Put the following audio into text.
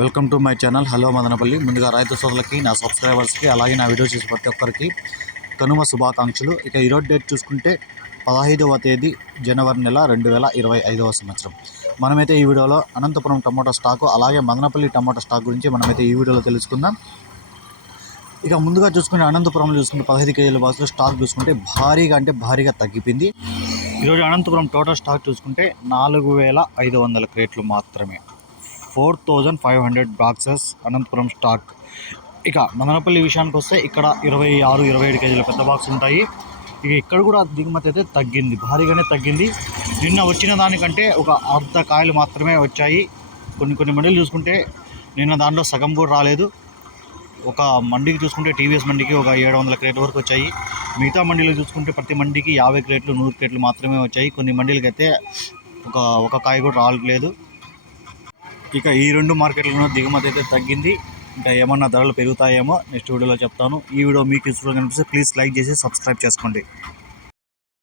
Welcome to my channel. Hello Madanapalle. ముందుగా రైతు సోదరులకి నా సబ్స్క్రైబర్స్కి అలాగే నా వీడియో చూసి ప్రతి ఒక్కరికి కనుమ శుభాకాంక్షలు. ఇక ఈరోజు డేట్ చూసుకుంటే పదహైదవ తేదీ జనవరి నెల రెండు వేల ఇరవై ఐదవ సంవత్సరం. మనమైతే ఈ వీడియోలో అనంతపురం టమాటో స్టాకు అలాగే మదనపల్లి టమాటో స్టాక్ గురించి మనమైతే ఈ వీడియోలో తెలుసుకుందాం. ఇక ముందుగా చూసుకుంటే అనంతపురంలో చూసుకుంటే పదహైదు కేజీల బాక్స్లో స్టాక్ చూసుకుంటే భారీగా అంటే భారీగా తగ్గిపోయింది. ఈరోజు అనంతపురం టోటల్ స్టాక్ చూసుకుంటే నాలుగు వేల ఐదు వందల క్రేట్లు మాత్రమే. Four thousand five hundred boxes Anantapur stock. ఇక మదనపల్లి విషయానికి వస్తే ఇక్కడ ఇరవై ఆరు ఇరవై ఏడు కేజీల పెద్ద బాక్స్ ఉంటాయి. ఇక ఇక్కడ కూడా దిగుమతి అయితే తగ్గింది భారీగానే తగ్గింది. నిన్న వచ్చిన దానికంటే ఒక అర్ధ కాయలు మాత్రమే వచ్చాయి. కొన్ని కొన్ని మండీలు చూసుకుంటే నిన్న దాంట్లో సగం కూడా రాలేదు. ఒక మండికి చూసుకుంటే టీవీఎస్ మండికి ఒక ఏడు వందల క్రేట్ వరకు వచ్చాయి. మిగతా మండీలు చూసుకుంటే ప్రతి మండికి యాభై క్రేట్లు నూరు క్రేట్లు మాత్రమే వచ్చాయి. కొన్ని మండీలకైతే అయితే ఒక ఒక కాయ కూడా రాలేదు. ఇక ఈ రెండు మార్కెట్లలో దిగుమతి అయితే తగ్గింది. ఇంకా ఏమన్నా ధరలు పెరుగుతాయేమో నెక్స్ట్ వీడియోలో చెప్తాను. ఈ వీడియో మీకు యూస్ఫుల్ కనిపిస్తే ప్లీజ్ లైక్ చేసి సబ్స్క్రైబ్ చేసుకోండి.